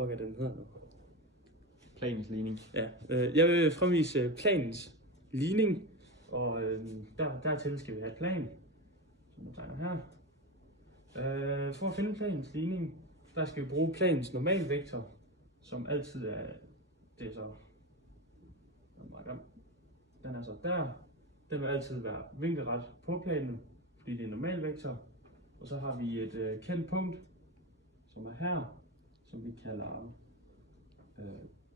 fuck er den hedder nu? Planens ligning. Ja, jeg vil fremvise planens ligning, og dertil skal vi have et plan, som jeg tegner her. For at finde planens ligning, der skal vi bruge planens normalvektor, som altid er, det er så, den er så der, den vil altid være vinkelret på planen, fordi det er normalvektor. Og så har vi et kendt punkt, som er her, som vi kalder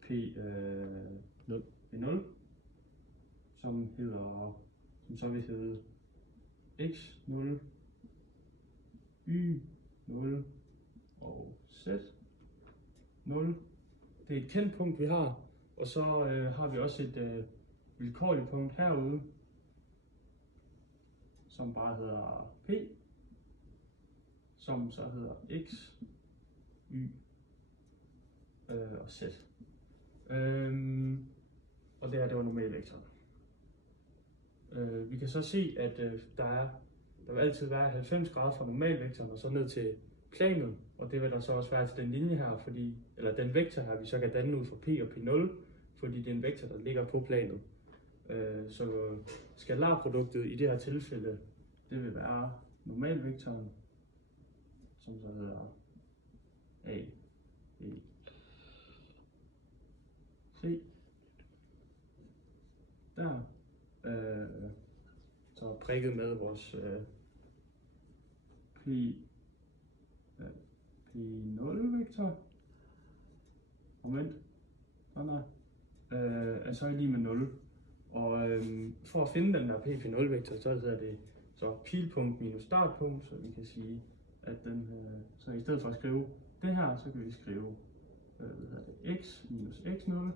P0, som så vil hedde x0, y0 og z0. Det er et kendt punkt, vi har, og så har vi også et vilkårligt punkt herude, som bare hedder p, som så hedder x, y og z. Og det her, det var normalvektoren. Vi kan så se, at der vil altid være 90 grader fra normalvektoren og så ned til planet, og det vil der så også være til den linje her, eller den vektor her, vi så kan danne ud fra p og p0, fordi det er en vektor, der ligger på planet. Så skalarproduktet i det her tilfælde, det vil være normalvektoren, som så hedder a, b, c. Der. Så prikket med vores P0-vektor. Moment. Sådan der. Er så lige med 0. Og for at finde den der P0-vektor, så hedder det så pilpunkt minus startpunkt, så vi kan sige, at den, så i stedet for at skrive det her, så kan vi skrive x minus x0,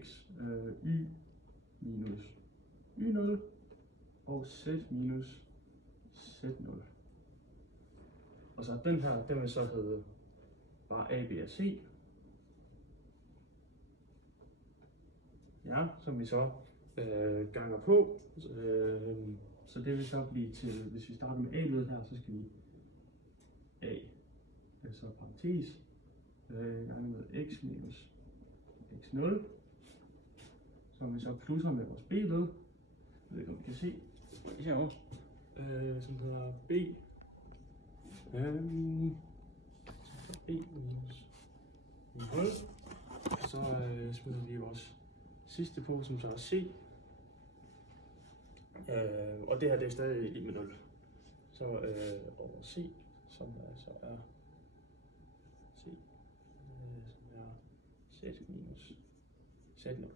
x, y minus y0, og z minus z0. Og så den her, den vil så hedde bare a, b og c. Ja, som vi så ganger på. Så det vil så blive til, hvis vi starter med a-ledet her, så skal vi a, det er så parentes, gange med x minus x0, som vi så plusser med vores b-led. Jeg ved ikke, om I kan se herovre, som hedder b. B minus 0. Så smider vi vores sidste på, som så er c. Og det her, det er stadig lige med 0. Så over c, som så er c, som er z minus z0.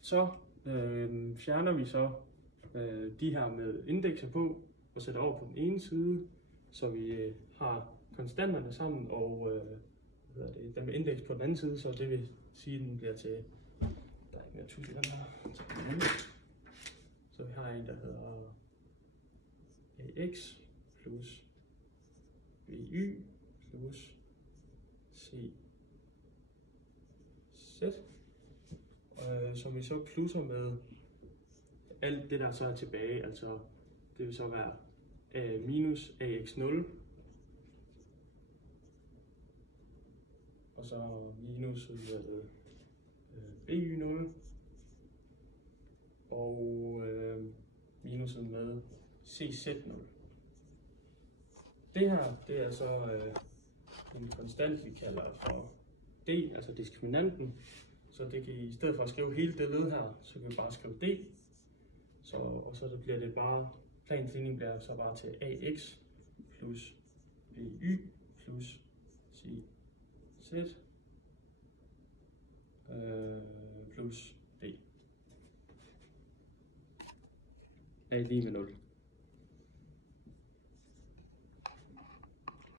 Så fjerner vi så de her med indekser på og sætter over på den ene side, så vi har konstanterne sammen og dem med indeks på den anden side, så det vil sige, at den bliver til, der er ikke mere tus i den her, så vi har en, der hedder ax plus by plus c z, som vi så plusser med alt det, der så er tilbage, altså det vil så være minus ax0, og så minus by0, og minuset med cz0. Det her, det er så en konstant, vi kalder for d, altså diskriminanten. Så det kan, i stedet for at skrive hele det led her, så kan vi bare skrive d. Og så bliver det bare, planens ligning bliver så bare til ax plus by plus cz plus d. A lige med 0.